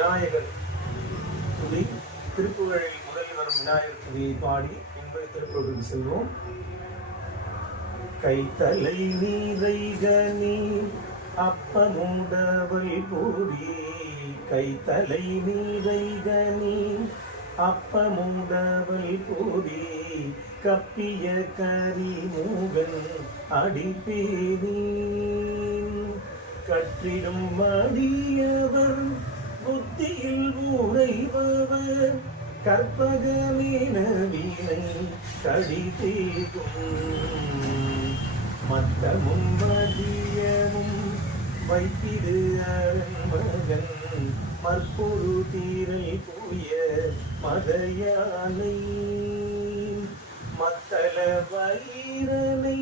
விநாயகர் துதி திருப்புகழில் முதலில் வரும் விநாயகர் துதியை பாடி என்பது திருப்புகளுக்கு செல்வோம். கைத்தலை நீரைகனி அப்பமுடவள் பூரி கைத்தலை நீரைகனி அப்பமுடவள் பூரி கப்பிய கரிமூகன் அடிப்பேனி. கற்றிடும் மடியவர் புத்தியில் உழைபவர் கற்பகமீன வீணை கடி தீர்க்கும் மத்தமும் மதியமும் அரண்மகன் மற்பொரு தீரை புய மதையானை மத்தள வைரனை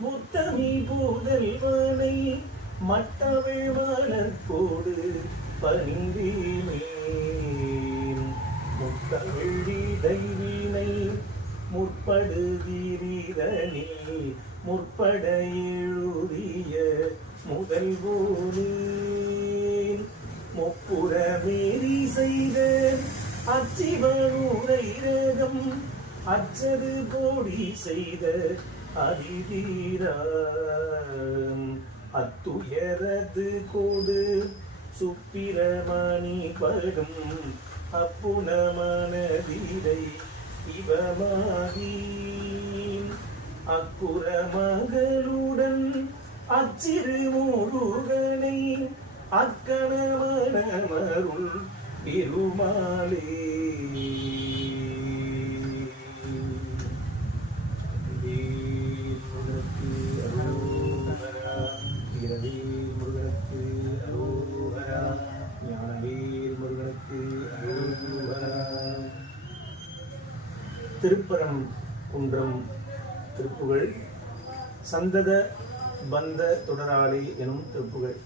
முத்தமி பூதல்வனை மட்டவிழ் மலர்கோடு பணிந்தீமேன் முத்தமிழி தெய்வினை முற்படு முற்பட எழுதிய முதல் முதல்வோனேன் முப்புற மீறி செய்த அச்சிவனுரை ரகம். அச்சது கோடி செய்த அதிதீரம். அத்துயரது கோடு சுப்பிரமணி படும் அப்புணமனதிரை இவமாகி அக்குற மகளுடன் அச்சிறு முருகனை அக்கண மனமருள் பெருமாளே. திருப்பரம் குன்றம் திருப்புகழ் சந்தத பந்த தொடராளி எனும் திருப்புகழ்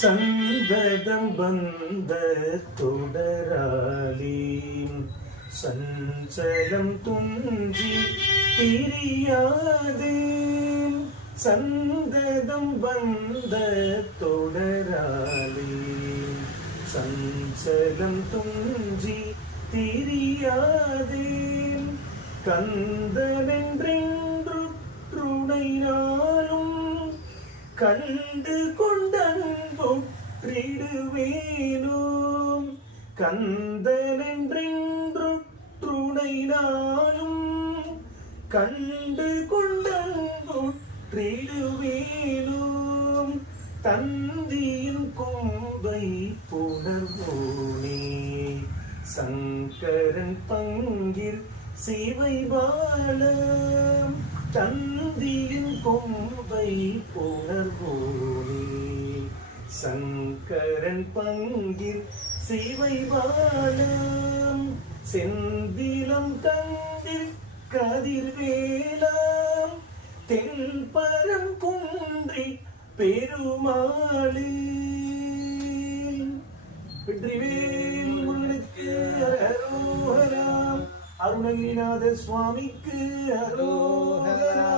சந்ததம் பந்த தொடராளி சஞ்சலம் துஞ்சி பிரியாது. சந்ததம் பந்த தொடராளி சஞ்சலம் துஞ்சி திரியாதே. கந்தனென்றென்று துணை நாளும் கண்டு கொண்டன்பொற்றிடுவேனோம் கந்தனென்றென்று துணை நாளும் கண்டு கொண்டன்பொற்றிடுவேனோம் தந்தியின் கோ சங்கரன் பங்கில் சிவை பாலம் தந்தியின் கொம்பை புணர்வோனே சங்கரன் பங்கில் சிவை பாலம் செந்திலம் தந்தில் கதிர்வேலாம் தென்பரம் குன்றி பெருமாளே. வெற்றி. அருணகிரிநாத சுவாமிக்கு அரோகரா.